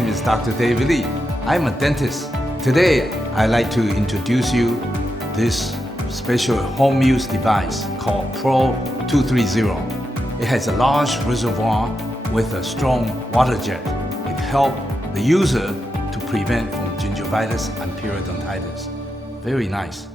name is Dr. David Lee. I'm a dentist. Today, I'd like to introduce you this special home use device called PRO23. It has a large reservoir with a strong water jet. It helps the user to prevent from gingivitis and periodontitis. Very nice.